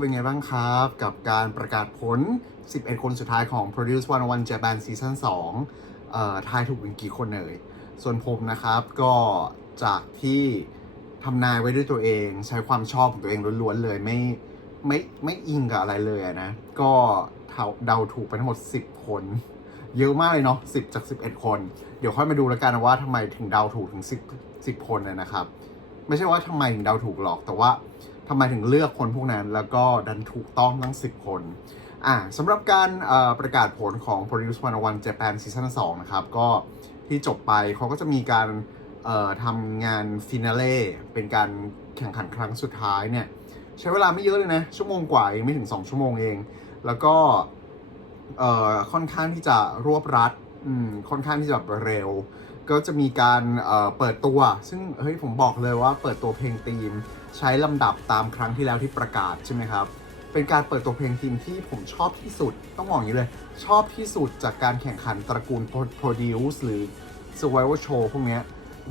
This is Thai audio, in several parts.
เป็นไงบ้างครับ กับการประกาศผล 11 คนสุดท้ายของ Produce 101 Japan Season 2เอ่อทายถูกเป็นกี่คนเอ่ย ส่วนผมนะครับก็จากที่ทำนายไว้ด้วยตัวเอง ใช้ความชอบของตัวเองล้วนๆเลยไม่ไม่ไม่อิงกับอะไรเลยนะ ก็เดาาถูกไปทั้งหมด 10 คน เยอะมากเลยเนาะ10 จาก 11 คน เดี๋ยวค่อยมาดูแล้วกันว่าทำไมถึงเดาถูกถึง 10 10 คนนะนะครับ ไม่ใช่ว่าทำไมถึงเดาถูกหรอกแต่ว่า ทำไมถึงเลือกคนพวกนั้น แล้วก็ดันถูกต้องทั้ง 10 คนอ่าสำหรับการประกาศผลของ Produce 101 Japan Season 2 นะครับ ก็ที่จบไปเขาก็จะมีการทำงานฟินาเล่เป็นการแข่งขันครั้งสุดท้ายเนี่ยใช้เวลาไม่เยอะเลยนะ ชั่วโมงกว่าเองไม่ถึง 2 ชั่วโมงเอง แล้วก็ค่อนข้างที่จะรวบรัดค่อนข้างที่จะแบบเร็ว ก็จะมีการเเปิดตัว ซึ่งเฮ้ยผมบอกเลยว่าเปิดตัวเพลงธีม ใช้ลำดับตามครั้งที่แล้วที่ประกาศใช่ไหมครับ เป็นการเปิดตัวเพลงธีมที่ผมชอบที่สุด ต้องบอกอย่างนี้เลย ชอบที่สุดจากการแข่งขันตระกูล Produce หรือ Survival Show พวกนี้ย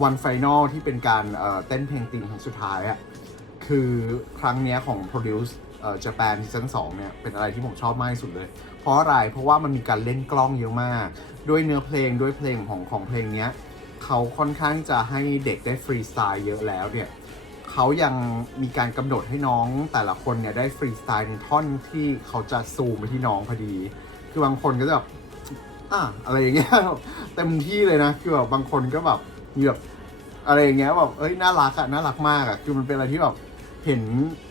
One Final ที่เป็นการเเต้นเพลงธีมครั้งสุดท้ายอะคือครั้งนี้ของ Produce เอ่อ Japan Season 2เนี่ย เป็นอะไรที่ผมชอบมากที่สุดเลย เพราะอะไร เพราะว่ามันมีการเล่นกล้องเยอะมาก ด้วยเนื้อเพลง ด้วยเพลงของของเพลงนี้ เขาค่อนข้างจะให้เด็กได้ฟรีสไตล์เยอะแล้วเนี่ย เขายังมีการกำหนดให้น้องแต่ละคนเนี่ยได้ฟรีสไตล์ในท่อนที่เขาจะซูมไปที่น้องพอดี คือบางคนก็จะแบบอะอะไรอย่างเงี้ยเต็มที่เลยนะคือแบบบางคนก็แบบมีแบบอะไรอย่างเงี้ยแบบเอ้ยน่ารักอะน่ารักมากอะคือมันเป็นอะไรที่แบบเห็น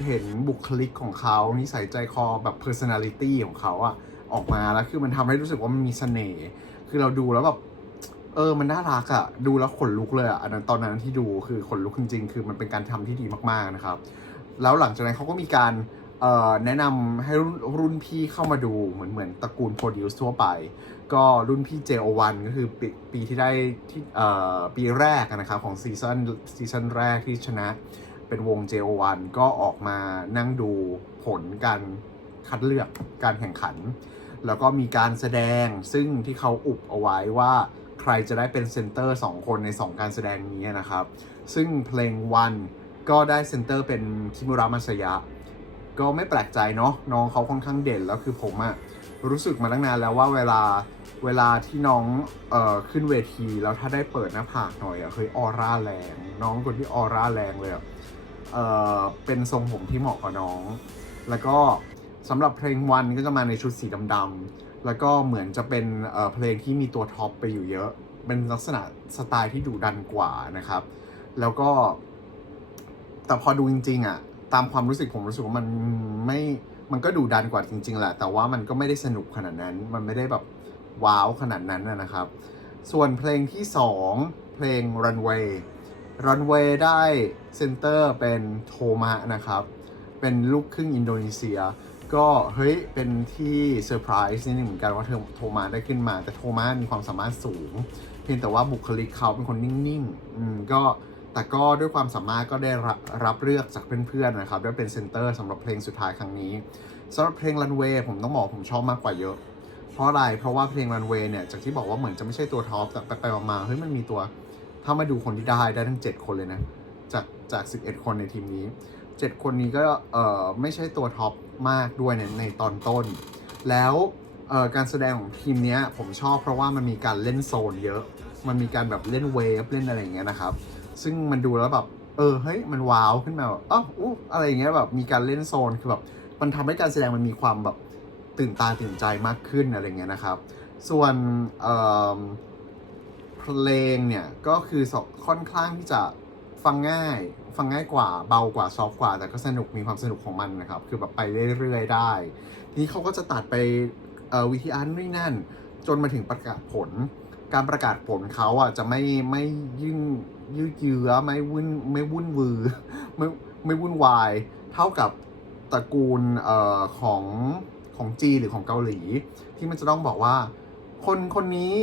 เห็นบุคลิกของเขานิสัยใจคอแบบ personality ของเขาอะออกมาแล้วคือมันทำให้รู้สึกว่ามันมีเสน่ห์คือเราดูแล้วแบบ เออ มันน่ารักอะดูแล้วขนลุกเลยอะอันนั้นตอนนั้นที่ดูคือขนลุกจริงๆ คือมันเป็นการทำที่ดีมากๆนะครับ แล้วหลังจากนั้นเขาก็มีการเอ่อแนะนำให้รุ่นรุ่นพี่เข้ามาดูเหมือนเหมือนตระกูลโปรดิวซ์ทั่วไป ก็รุ่นพี่ JO1 ก็คือปีปีที่ได้ที่เอ่อปีแรกนะครับของซีซันซีซันแรกที่ชนะเป็นวง JO1 ก็ออกมานั่งดูผลการคัดเลือกการแข่งขัน แล้วก็มีการแสดงซึ่งที่เขาอุบเอาไว้ว่า ใครจะได้เป็นเซนเตอร์2คนใน 2 การแสดงนี้นะครับ ซึ่งเพลงวันก็ได้เซนเตอร์เป็นคิมุระมาสยะ ก็ไม่แปลกใจเนาะน้องเขาค่อนข้างเด่นแล้วคือผมอะรู้สึกมาตั้งนานแล้วว่าเวลาเวลาที่น้องเอ่อขึ้นเวทีแล้วถ้าได้เปิดหน้าผากหน่อยอะเฮ้ยออร่าแรง น้องคนที่ออร่าแรงเลยอะเออเป็นทรงผมที่เหมาะกับน้อง แล้วก็สำหรับเพลงวันก็จะมาในชุดสีดำๆ แล้วก็เหมือนจะเป็นเเพลงที่มีตัวท็อปไปอยู่เยอะ เป็นลักษณะสไตล์ที่ดุดันกว่านะครับ แล้วก็ แต่พอดูจริงๆอะ ตามความรู้สึกผมรู้สึกว่ามันไม่ มันก็ดุดันกว่าจริง ๆแหละ แต่ว่ามันก็ไม่ได้สนุกขนาดนั้น มันไม่ได้แบบว้าวขนาดนั้นนะนะครับ ส่วนเพลงที่ 2 เพลง Runway Runway ได้เซนเตอร์เป็นโทมะนะครับ เป็นลูกครึ่งอินโดนีเซีย ก็เฮ้ยเป็นที่เซอร์ไพรส์นิดนึงเหมือนกันว่าเธอโทมาได้ขึ้นมา แต่โทมามีความสามารถสูง เพียงแต่ว่าบุคลิกเขาเป็นคนนิ่งๆอืมก็แต่ก็ด้วยความสามารถก็ได้รับรับเลือกจากเพื่อนๆนะครับได้เป็นเซนเตอร์สำหรับเพลงสุดท้ายครั้งนี้สำหรับเพลง Runway ผมต้องบอกผมชอบมากกว่าเยอะ เพราะอะไรเพราะว่าเพลง Runway เนี่ยจากที่บอกว่าเหมือนจะไม่ใช่ตัวท็อปแต่ไปๆมาๆเฮ้ยมันมีตัว ถ้ามาดูคนที่ได้ได้ทั้ง 7 คนเลยนะจากจาก 11 คนในทีมนี้ 7 คนนี้ก็เออไม่ใช่ตัวท็อป มากด้วยในในตอนต้น แล้วการแสดงของทีมนี้ผมชอบเพราะว่ามันมีการเล่นโซนเยอะ มันมีการแบบเล่นเวฟเล่นอะไรอย่างเงี้ยนะครับ ซึ่งมันดูแล้วแบบเออเฮ้ยมันว้าวขึ้นมาแบบอ้าวอู้อะไรอย่างเงี้ยแบบมีการเล่นโซนคือแบบมันทำให้การแสดงมันมีความแบบตื่นตาตื่นใจมากขึ้นอะไรเงี้ยนะครับ ส่วนเเพลงเนี่ยก็คือสค่อนข้างที่จะฟังง่าย ฟังง่ายกว่าเบากว่าซอฟกว่า แต่ก็สนุกมีความสนุกของมันนะครับ คือแบบไปเรื่อยๆได้ทีนี้เขาก็จะตัดไปวิธีอาร์นี่นั่น จนมาถึงประกาศผล การประกาศผลเขาอะจะไม่ไม่ยื่นยืดเยื้อไม่วุ่นไม่วุ่นวือไม่ไม่วุ่นวาย เท่ากับตระกูลเอ่อของของจีหรือของเกาหลี ที่มันจะต้องบอกว่า คนคนนี้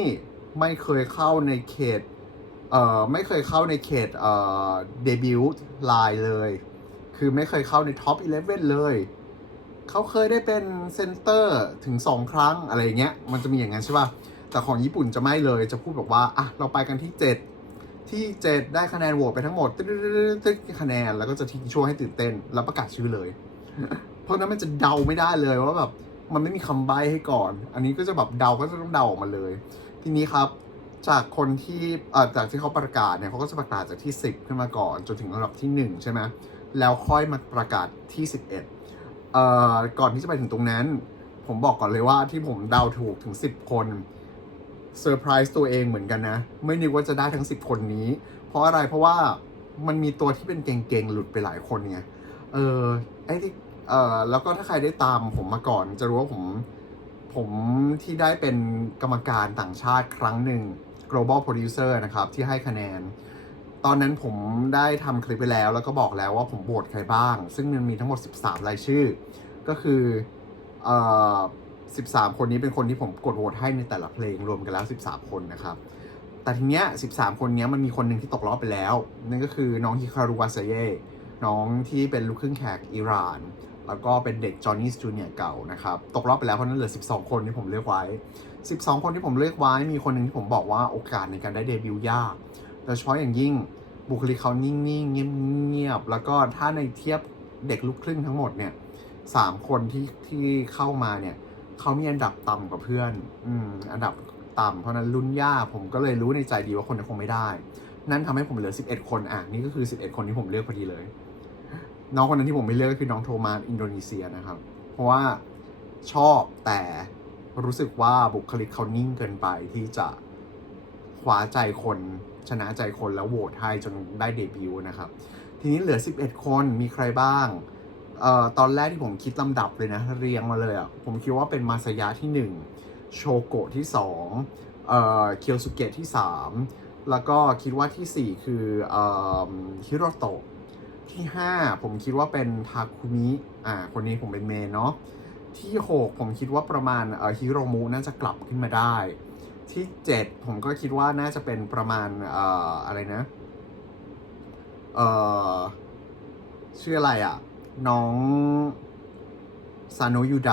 ไม่เคยเข้าในเขต เอ่อไม่เคยเข้าในเขตเอ่อเดบิวต์ไลน์เลย คือไม่เคยเข้าในท็อป 11 เลย เขาเคยได้เป็นเซนเตอร์ถึง 2 ครั้งอะไรเงี้ย มันจะมีอย่างนั้นใช่ป่ะ แต่ของญี่ปุ่นจะไม่เลย จะพูดบอกว่า อะ เราไปกันที่ 7 ที่ 7 ได้คะแนนโหวตไปทั้งหมดตึ๊ดคะแนน แล้วก็จะทิ้งช่วงให้ตื่นเต้น แล้วประกาศชื่อเลย เพราะนั้นมันจะเดาไม่ได้เลยว่าแบบ มันไม่มีคำใบ้ให้ก่อน อันนี้ก็จะแบบเดาก็จะต้องเดาออกมาเลย ทีนี้ครับ จากคนที่จากที่เขาประกาศเนี่ยเขาก็จะประกาศจากที่ 10 ขึ้นมาก่อนจนถึงระดับที่ 1 ใช่ไหมแล้วค่อยมาประกาศที่ 11เอ่อก่อนที่จะไปถึงตรงนั้น ผมบอกก่อนเลยว่าที่ผมเดาถูกถึง 10 คนเซอร์ไพรส์ตัวเองเหมือนกันนะ ไม่นึกว่าจะได้ทั้ง 10 คนนี้ เพราะอะไรเพราะว่ามันมีตัวที่เป็นเก่งๆ หลุดไปหลายคนไงเออไอ้ที่เอ่อแล้วก็ถ้าใครได้ตามผมมาก่อน จะรู้ว่าผมผมที่ได้เป็นกรรมการต่างชาติครั้งหนึ่ง global producer นะครับ ที่ให้คะแนน ตอนนั้นผมได้ทำคลิปไปแล้ว แล้วก็บอกแล้วว่าผมโหวตใครบ้าง ซึ่งมันมีทั้งหมด 13 รายชื่อ ก็คือเอ่อ13 คนนี้เป็นคนที่ผมกดโหวตให้ในแต่ละเพลงรวมกันแล้ว 13 คนนะครับ แต่ทีเนี้ย 13 คนเนี้ยมันมีคนหนึ่งที่ตกรอบไปแล้ว นั่นก็คือน้องฮิคารุวาเซเย่น้องที่เป็นลูกครึ่งแขกอิหร่าน แล้วก็เป็นเด็กจอห์นนี่จูเนียเก่านะครับ ตกรอบไปแล้วเพราะฉะนั้นเหลือ 12 คนที่ผมเลือกไว้ 12 คนที่ผมเลือกไว้มีคนหนึ่งที่ผมบอกว่าโอกาสในการได้เดบิวต์ยากโดยเฉพาะอย่างยิ่งบุคลิกเขานิ่งๆ เงียบๆ แล้วก็ถ้าในเทียบเด็กลูกครึ่งทั้งหมดเนี่ยสามคนที่ที่เข้ามาเนี่ยเขามีอันดับต่ำกว่าเพื่อนอืมอันดับต่ำเพราะนั้นรุ่นยากผมก็เลยรู้ในใจดีว่าคนนี้คงไม่ได้ นั่นทำให้ผมเหลือ 11 คนอะนี่ก็คือ 11 คนที่ผมเลือกพอดีเลย น้องคนนั้นที่ผมไม่เลือกก็คือน้องโทมัสอินโดนีเซียนะครับ เพราะว่าชอบแต่ รู้สึกว่าบุคลิกเขานิ่งเกินไปที่จะคว้าใจคนชนะใจคนแล้วโหวตให้จนได้เดบิวต์นะครับ ทีนี้เหลือ 11 คนมีใครบ้างเอ่อตอนแรกที่ผมคิดลำดับเลยนะ เรียงมาเลยอะ ผมคิดว่าเป็นมาซายะที่ 1 โชโกะที่2เอ่อเคียวสุเกะที่ 3 แล้วก็คิดว่าทีสี่ 4 คือเอ่อฮิโรโตะที่ 5 ผมคิดว่าเป็นทาคุมิอ่าคนนี้ผมเป็นเมนเนาะ ที่ 6 ผมคิดว่าประมาณเอ่อฮิโรมุน่าจะกลับขึ้นมาได้ ที่ 7 ผมก็คิดว่าน่าจะเป็นประมาณเอ่ออะไรนะเอ่อชื่ออะไรอะ่ะ น้องซานโนยูได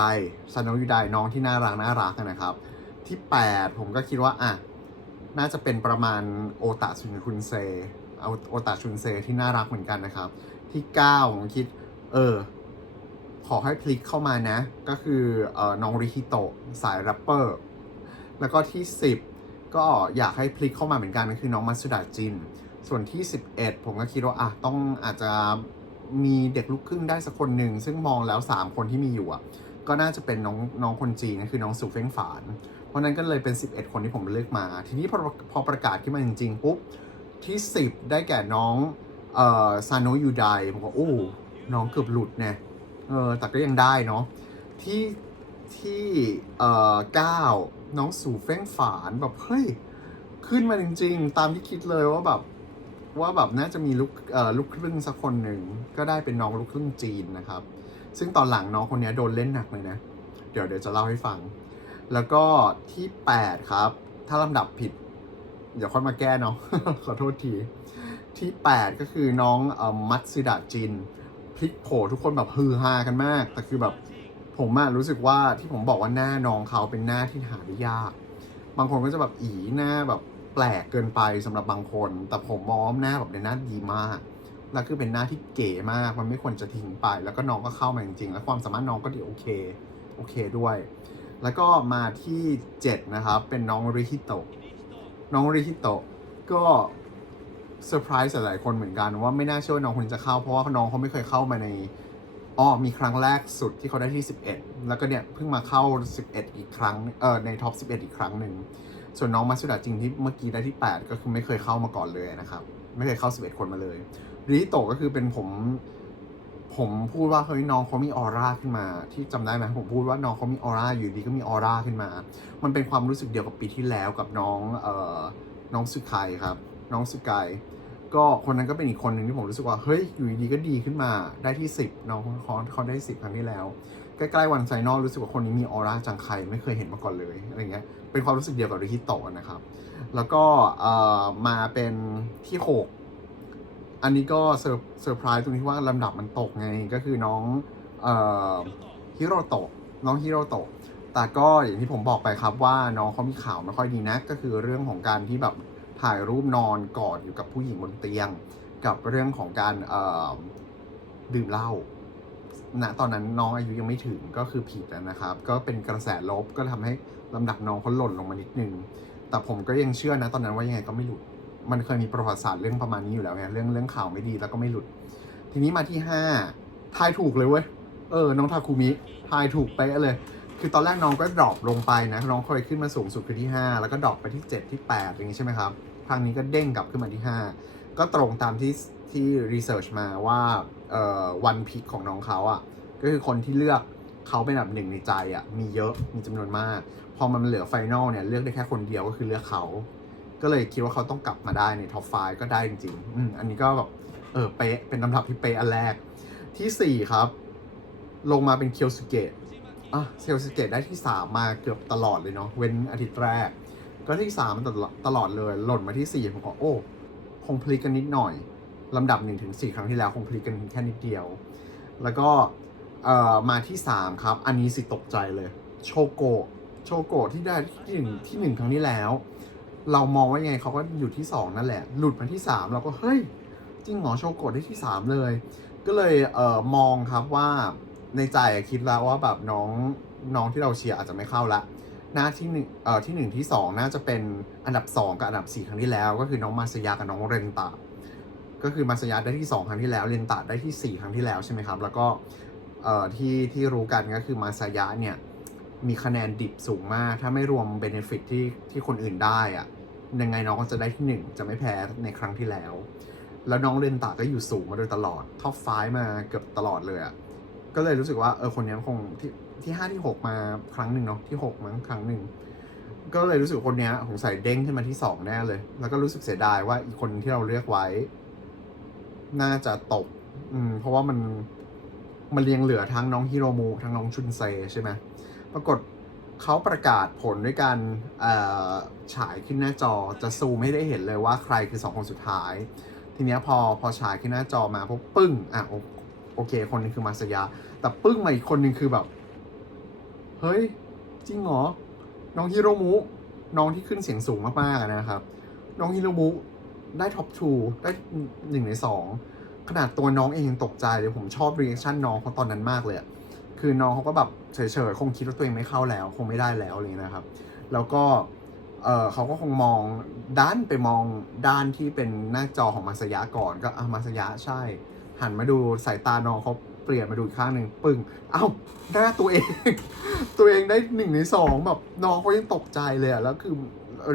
ซานโนยูไดน้องที่น่ารักน่ารักนะครับ ที่ 8 ผมก็คิดว่าอะน่าจะเป็นประมาณโอตะซุนคุนเซเอาโอตะชุนเซที่น่ารักเหมือนกันนะครับ ที่ 9 ผมคิด เออ ขอให้พลิกเข้ามานะ ก็คืออน้องริฮิโตะสายแรปเปอร์ แล้วก็ที่ 10 ก็อยากให้พลิกเข้ามาเหมือนกันก็คือน้องมัสดะจิน ส่วนที่ 11 ผมก็คิดว่าอะต้องอาจจะมีเด็กลูกครึ่งได้สักคนหนึ่ง ซึ่งมองแล้ว 3 คนที่มีอยู่อะก็น่าจะเป็นน้องน้องคนจีนก็คือน้องสุเฟ้งฝาน เพราะนั้นก็เลยเป็น 11 คนที่ผมเลือกมา ทีนี้พอพอประกาศขึ้นมาจริงๆปุ๊บที่ 10 ได้แก่น้องเอ่อซานโนยูไดผมก็โอ้น้องเกือบหลุดเนี่ย เออแต่ก็ยังได้เนาะที่ที่เอ่อ9น้องสู่เฟ้งฝานแบบเฮ้ยขึ้นมาจริง ๆ ตามที่คิดเลยว่าแบบว่าแบบน่าจะมีลูกเอ่อลูกครึ่งสักคนหนึ่งก็ได้เป็นน้องลูกครึ่งจีนนะครับ ซึ่งตอนหลังน้องคนนี้โดนเล่นหนักเลยนะ เดี๋ยวเดี๋ยวจะเล่าให้ฟัง แล้วก็ที่ 8 ครับ ถ้าลำดับผิด เดี๋ยวค่อยมาแก้เนาะขอโทษที ที่ 8 ก็คือน้องอมัตสึดะจิน พลิกโผทุกคนแบบฮือฮากันมาก แต่คือแบบผมอะรู้สึกว่าที่ผมบอกว่าหน้าน้องเขาเป็นหน้าที่หาได้ยาก บางคนก็จะแบบอีหน้าแบบแปลกเกินไปสำหรับบางคน แต่ผมมองหน้าแบบในหน้าดีมากแล้วคือเป็นหน้าที่เก๋มากมันไม่ควรจะทิ้งไป แล้วก็น้องก็เข้ามาจริงๆ แล้วความสามารถน้องก็ดีโอเคโอเคด้วย แล้วก็มาที่ 7 นะครับ เป็นน้องริฮิโตะน้องริฮิโตะก็ เซอร์ไพรส์หลายๆคนเหมือนกันว่าไม่น่าเชื่อว่าน้องคนนี้จะเข้า เพราะว่าน้องเขาไม่เคยเข้ามาในอ๋อมีครั้งแรกสุดที่เขาได้ที่ 11 แล้วก็เนี่ยเพิ่งมาเข้า 11 อีกครั้งเออในท็อป 11 อีกครั้งหนึ่งส่วนน้องมาสุดาจริงที่เมื่อกี้ได้ที่ 8 ก็คือไม่เคยเข้ามาก่อนเลยนะครับ ไม่เคยเข้า 11 คนมาเลยริโตก็คือเป็นผม ผมพูดว่าเฮ้ยน้องเขามีออร่าขึ้นมา ที่จำได้ไหมผมพูดว่าน้องเขามีออร่าอยู่ดีก็มีออร่าขึ้นมา มันเป็นความรู้สึกเดียวกับปีที่แล้วกับน้องเอ่อน้องสุไคครับ น้องสุไกก็คนนั้นก็เป็นอีกคนหนึ่งที่ผมรู้สึกว่าเฮ้ยอยู่ดีๆก็ดีขึ้นมาได้ที่ 10น้องเขาเขาได้ 10 ครั้งที่แล้ว ใกล้ๆวันไซนอลรู้สึกว่าคนนี้มีออร่าจังใครไม่เคยเห็นมาก่อนเลยอะไรเงี้ยเป็นความรู้สึกเดียวกับริฮิโตะนะครับ แล้วก็เอ่อมาเป็นที่ 6 อันนี้ก็เซอร์เซอร์ไพรส์ตรงที่ว่าลำดับมันตกไงก็คือน้องเอ่อฮิโรโตะน้องฮิโรโตะแต่ก็อย่างที่ผมบอกไปครับว่าน้องเขามีข่าวไม่ค่อยดีนะก็คือเรื่องของการที่แบบ ถ่ายรูปนอนกอดอยู่กับผู้หญิงบนเตียง กับเรื่องของการดื่มเหล้าณตอนนั้นน้องอายุยังไม่ถึงก็คือผิดแล้วนะครับ ก็เป็นกระแสลบก็ทำให้ลำดับน้องเขาหล่นลงมานิดนึง แต่ผมก็ยังเชื่อนะตอนนั้นว่ายังไงก็ไม่หลุด มันเคยมีประวัติศาสตร์เรื่องประมาณนี้อยู่แล้วไงเรื่องเรื่องข่าวไม่ดีแล้วก็ไม่หลุด ทีนี้มาที่ห้าทายถูกเลยเว้ย เออ น้องทาคุมิทายถูกไปเลย คือตอนแรกน้องก็ดรอปลงไปนะ น้องเคยขึ้นมาสูงสุดคือที่ 5 แล้วก็ดรอปไปที่ 7 ที่ 8 อย่างนี้ใช่ไหมครับ ครั้งนี้ก็เด้งกลับขึ้นมาที่ 5 ก็ตรงตามที่ที่รีเสิร์ชมาว่าเอ่อวันพิกของน้องเขาอะ่ะ ก็คือคนที่เลือกเขาเป็นแบบหนึ่งในใจอะ่ะ มีเยอะมีจำนวนมาก พอมันเหลือไฟนอลเนี่ยเลือกได้แค่คนเดียวก็คือเลือกเขา ก็เลยคิดว่าเขาต้องกลับมาได้ในท็อปไฟก็ได้จริงๆอืมอันนี้ก็แบบเออเป๊ะเป็นลำดับที่เป๊ะอันแรก ที่สี่ครับ ลงมาเป็นเคียวสุเกะอะเคียวสุเกะได้ที่สามมาเกือบตลอดเลยเนาะเว้นอาทิตย์แรก ก็ที่สามตลอดตลอดเลย หล่นมาที่สี่ผมก็โอ้ คงพลิกกันนิดหน่อยลำดับหนึ่งถึงสี่ครั้งที่แล้วคงพลิกกันแค่นิดเดียว แล้วก็เอ่อมาที่สามครับ อันนี้สิตกใจเลย โชโกโชโกที่ได้ที่หนึ่งที่หนึ่งครั้งที่แล้ว เรามองว่ายังไงเขาก็อยู่ที่สองนั่นแหละ หลุดมาที่สามเราก็เฮ้ยจริงหรอโชโกได้ที่สามเลย ก็เลยเอ่อมองครับว่าในใจคิดแล้วว่าแบบน้องน้องที่เราเชียร์อาจจะไม่เข้าละ หน้าที่หนึ่งเอ่อที่หนึ่งที่สองน่าจะเป็นอันดับสองกับอันดับสี่ครั้งที่แล้ว ก็คือน้องมาสยากับน้องเรนตะก็คือมาสยาได้ที่สองครั้งที่แล้วเรนตะได้ที่สี่ครั้งที่แล้วใช่ไหมครับ แล้วก็เอ่อที่ที่รู้กันก็คือมาสยาเนี่ยมีคะแนนดิบสูงมาก ถ้าไม่รวมเบนฟิตที่ที่คนอื่นได้อะยังไงน้องก็จะได้ที่หนึ่งจะไม่แพ้ในครั้งที่แล้ว แล้วน้องเรนตาก็อยู่สูงมาโดยตลอดท็อปไฟมาเกือบตลอดเลยอะก็เลยรู้สึกว่าเออคนนี้คงที่ ที่ห้าที่หกมาครั้งหนึ่งเนาะที่หกมั้งครั้งหนึ่งก็เลยรู้สึกคนนี้สงสัยเด้งขึ้นมาที่สองแน่เลย แล้วก็รู้สึกเสียดายว่าอีกคนที่เราเลือกไว้ น่าจะตก อืม เพราะว่ามันมันเรียงเหลือทั้งน้องฮิโรมุทั้งน้องชุนเซใช่ไหมปรากฏเขาประกาศผลด้วยการฉายขึ้นหน้าจอจะซูมให้ได้เห็นเลยว่าใครคือสองคนสุดท้าย ทีเนี้ยพอพอฉายขึ้นหน้าจอมาพบปึ้งอะโอโอเค คนนึงคือมาสยา แต่ปึ้งมาอีกคนนึงคือแบบ เฮ้ย จริงเหรอ น้องฮิโรมุน้องที่ขึ้นเสียงสูงมากๆนะครับ น้องฮิโรมุได้ท็อปทูได้หนึ่งในสองขนาดตัวน้องเองยังตกใจเลยผมชอบรีแอคชั่นน้องเขาตอนนั้นมากเลยคือน้องเขาก็แบบเฉยๆ คงคิดว่าตัวเองไม่เข้าแล้ว คงไม่ได้แล้วเลยนะครับ แล้วก็เออเขาก็คงมองด้านไปมองด้านที่เป็นหน้าจอของมาสยาก่อนก็อะมาสยาใช่ หันมาดูสายตาน้องเขา ปลี่ยนมาดูอีกข้างหนึ่งปึ้งเอ้าหน้าตัวเอง ตัวเองได้หนึ่งในสองแบบน้องเขายังตกใจเลยอะแล้วคือ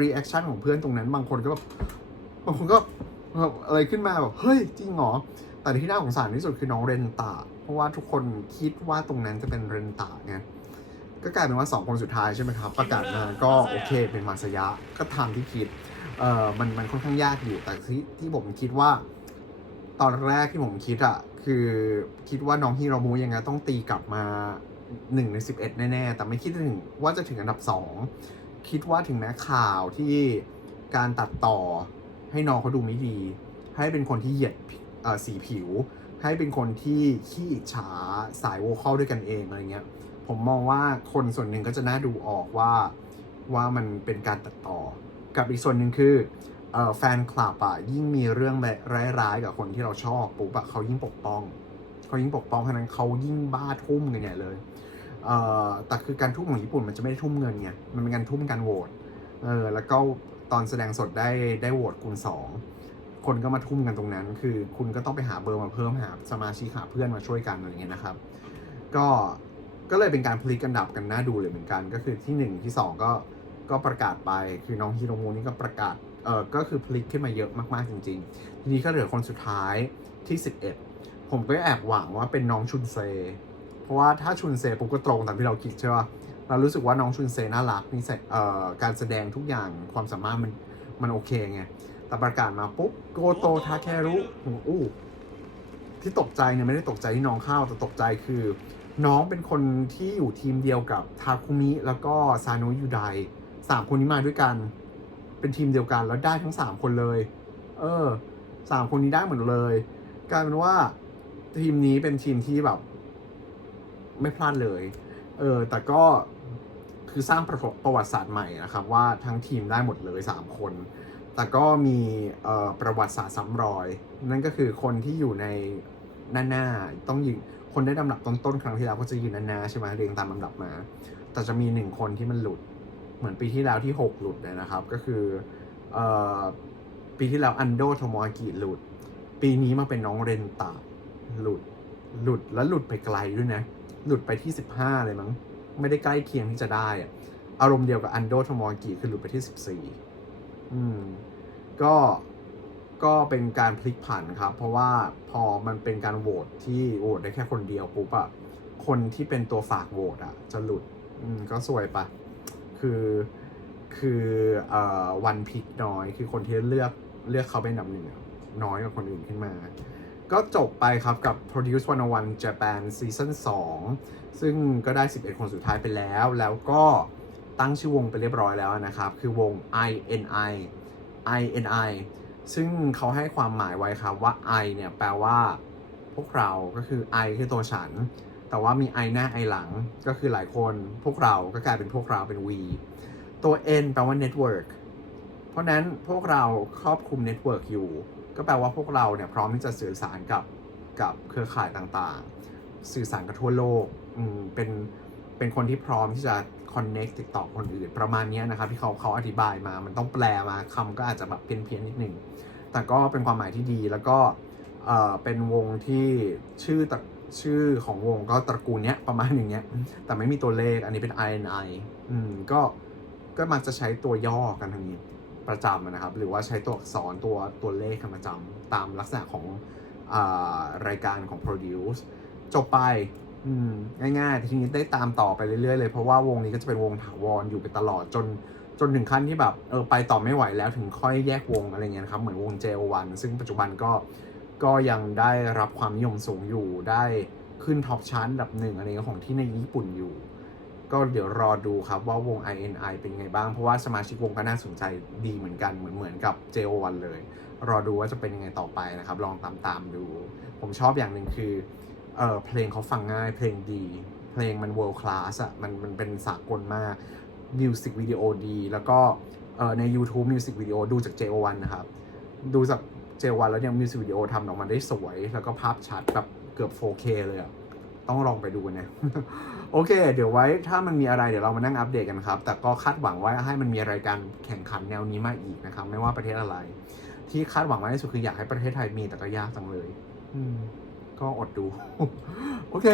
รีแอคชั่นของเพื่อนตรงนั้น บางคนก็แบบบางคนก็แบบอะไรขึ้นมาแบบเฮ้ยจริงเหรอแต่ที่น่าสงสารที่สุดคือน้องเรนตาเพราะว่าทุกคนคิดว่าตรงนั้นจะเป็นเรนตาไงก็กลายเป็นว่าสองคนสุดท้ายใช่ไหมครับ ประกาศมาก็โอเคเป็นมาสยะก็ทำที่คิดเอ่อมันมันค่อนข้างยากอยู่แต่ที่ที่ผมคิดว่า ตอนแรกที่ผมคิดอะคือคิดว่าน้องฮิโรมุยังไงต้องตีกลับมาหนึ่งในสิบเอ็ดแน่ๆ แต่ไม่คิดถึงว่าจะถึงอันดับสองคิดว่าถึงแม้ข่าวที่การตัดต่อให้น้องเขาดูไม่ดี ให้เป็นคนที่เหยียดสีผิว ให้เป็นคนที่ขี้อิจฉาสายโวคอลด้วยกันเองอะไรเงี้ยผมมองว่าคนส่วนหนึ่งก็จะน่าดูออกว่าว่ามันเป็นการตัดต่อ กับอีกส่วนหนึ่งคือ แฟนคลับอะยิ่งมีเรื่องแบบร้ายๆกับคนที่เราชอบปุ๊บอะเขายิ่งปกป้อง เขายิ่งปกป้องเพราะนั้นเขายิ่งบ้าทุ่มกันใหญ่เลยเแต่คือการทุ่มของญี่ปุ่นมันจะไม่ได้ทุ่มเงินไงมันเป็นการทุ่มการโหวตเออแล้วก็ตอนแสดงสดได้ได้โหวตคูณสองคนก็มาทุ่มกันตรงนั้น คือคุณก็ต้องไปหาเบอร์มาเพิ่มหาสมาชิกหาเพื่อนมาช่วยกันอะไรเงี้ยนะครับ ก็ก็เลยเป็นการพลิกกันดับกันน่าดูเลยเหมือนกัน ก็คือที่หนึ่งที่สองก็ก็ประกาศไปคือน้องฮิโรมูนี่ก็ประกาศ เออก็คือพลิกขึ้นมาเยอะมากๆจริงๆ ทีนี้ก็เหลือคนสุดท้ายที่ 11 ผมก็แอบหวังว่าเป็นน้องชุนเซ เพราะว่าถ้าชุนเซปุ๊บก็ตรงตามที่เราคิดใช่ป่ะเรารู้สึกว่าน้องชุนเซน่ารักนิสัยเอ่อการแสดงทุกอย่างความสามารถมันมันโอเคไงแต่ประกาศมาปุ๊บโกโตทาแครุผมอู้ที่ตกใจเนี่ยไม่ได้ตกใจที่น้องข้าวแต่ตกใจคือ น้องเป็นคนที่อยู่ทีมเดียวกับทาคุมิแล้วก็ซานะยูไดสามคนนี้มาด้วยกัน เป็นทีมเดียวกันแล้วได้ทั้งสามคนเลย เออสามคนนี้ได้หมดเลยกลายเป็นว่าทีมนี้เป็นทีมที่แบบ ไม่พลาดเลย เออ แต่ก็คือสร้างประวัติประวัติศาสตร์ใหม่นะครับ ว่าทั้งทีมได้หมดเลยสามคน แต่ก็มีออประวัติศาสตร์ซ้ำรอย นั่นก็คือคนที่อยู่ในหน้าหน้าต้องยิงคนได้ลำดับต้นๆครั้งที่แล้วก็จะยืนนานๆใช่ไหมเรียงตามลำดับมา แต่จะมีหนึ่งคนที่มันหลุด เหมือนปีที่แล้วที่ 6 หลุดเลยนะครับ ก็คือเอ่อปีที่แล้วอันโดโทมอากิหลุด ปีนี้มาเป็นน้องเรนตาหลุดหลุดแล้วหลุดไปไกลด้วยนะ หลุดไปที่ 15 เลยมั้ง ไม่ได้ใกล้เคียงที่จะได้อะอารมณ์เดียวกับอันโดโทมอากิคือหลุดไปที่ 14 อืมก็ก็เป็นการพลิกผันครับ เพราะว่าพอมันเป็นการโหวตที่โหวตได้แค่คนเดียวปุ๊บอะคนที่เป็นตัวฝากโหวตอะจะหลุด อืมก็สวยปะ คือคือเอ่อวันพิกน้อยคือคนที่เลือกเลือกเขาเป็นดับหนึ่งน้อยกว่าคนอื่นขึ้นมา ก็จบไปครับกับ Produce 101 Japan Season 2 ซึ่งก็ได้ 11 คนสุดท้ายไปแล้ว แล้วก็ตั้งชื่อวงไปเรียบร้อยแล้วนะครับ คือวง INI INI ซึ่งเขาให้ความหมายไว้ครับว่า I เนี่ยแปลว่าพวกเราก็คือ I คือตัวฉัน แต่ว่ามี I หน้า I หลังก็คือหลายคนพวกเราก็กลายเป็นพวกเราเป็น we ตัว N แปลว่า network เพราะนั้นพวกเราครอบคลุมเน็ตเวิร์กอยู่ ก็แปลว่าพวกเราเนี่ยพร้อมที่จะสื่อสารกับกับเครือข่ายต่างๆ สื่อสารกับทั่วโลกอืมเป็นเป็นคนที่พร้อมที่จะ connect ติดต่อคนอื่นประมาณนี้นะครับ ที่เขาเขาอธิบายมา มันต้องแปลมาคำก็อาจจะแบบเพี้ยนเพียนๆนิดนึง แต่ก็เป็นความหมายที่ดีแล้วก็เออเป็นวงที่ชื่อ ชื่อของวงก็ตระกูลเนี้ยประมาณอย่างเงี้ย แต่ไม่มีตัวเลขอันนี้เป็น INI อืมก็ก็มักจะใช้ตัวย่อกันทางนี้ประจำนะครับ หรือว่าใช้ตัวอักษรตัวตัวเลขกันประจำตามลักษณะของอารายการของ Produce จบไปอืมง่ายๆทีนี้ได้ตามต่อไปเรื่อยๆเลย เพราะว่าวงนี้ก็จะเป็นวงถาวรอยู่ไปตลอดจนจนถึงขั้นที่แบบเออไปต่อไม่ไหวแล้วถึงค่อยแยกวงอะไรเงี้ยนะครับ เหมือนวง JO1 ซึ่งปัจจุบันก็ ก็ยังได้รับความนิยมสูงอยู่ได้ขึ้นท็อปชาร์ตอันดับหนึ่งอะไรเงี้ยของที่ในญี่ปุ่นอยู่ ก็เดี๋ยวรอดูครับว่าวง INI เป็นไงบ้าง เพราะว่าสมาชิกวงก็น่าสนใจดีเหมือนกันเหมือนเหมือนกับ JO1 เลย รอดูว่าจะเป็นยังไงต่อไปนะครับ ลองตามตามดู ผมชอบอย่างหนึ่งคือเออเพลงเขาฟังง่ายเพลงดี เพลงมัน world class อะมันมันเป็นสากลมากมิวสิกวิดีโอดี แล้วก็เออใน YouTube มิวสิกวิดีโอดูจาก JO1 นะครับ ดูจาก JO1 แล้วเนี่ยมิวสิกวิดีโอทำออกมาได้สวย แล้วก็ภาพชัดแบบเกือบ 4K เลยอะต้องลองไปดูนะโอเค เดี๋ยวไว้ถ้ามันมีอะไรเดี๋ยวเรามานั่งอัปเดตกันครับ แต่ก็คาดหวังว่าให้มันมีรายการแข่งขันแนวนี้มาอีกนะครับ ไม่ว่าประเทศอะไร ที่คาดหวังมากที่สุดคืออยากให้ประเทศไทยมีแต่ก็ยากจังเลย อืม ก็อดดู โอเค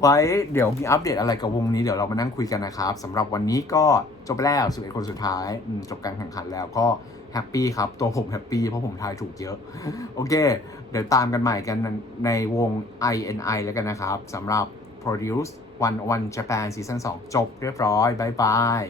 ไว้เดี๋ยวมีอัปเดตอะไรกับวงนี้เดี๋ยวเรามานั่งคุยกันนะครับสำหรับวันนี้ก็จบไปแล้ว11คนสุดท้ายอืมจบการแข่งขันแล้วก็ แฮปปี้ครับ ตัวผมแฮปปี้เพราะผมทายถูกเยอะ โอเค เดี๋ยวตามกันใหม่กันในวง INI แล้วกันนะครับสำหรับ Produce 1 1 Japan Season 2 จบเรียบร้อยบ๊ายบาย